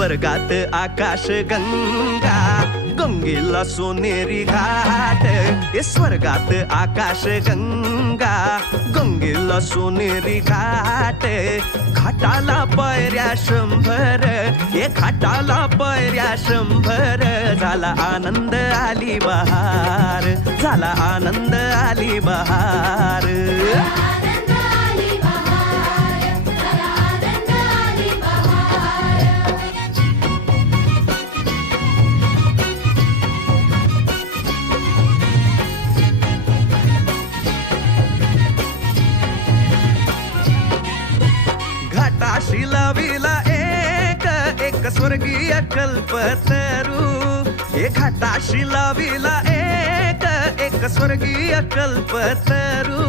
स्वर्गात आकाश गंगा, गंगेला सोनेरी घाट. स्वर्गात आकाश गंगा, गंगेला सोनेरी घाट. घाटाला पायऱ्या 100, घाटाला पायऱ्या 100. झाला आनंद आली बहार, झाला आनंद आली बहार. घाटाशी लाविला एक स्वर्गीय कल्पतरू. घाटाशी लाविला एक स्वर्गीय कल्पतरू.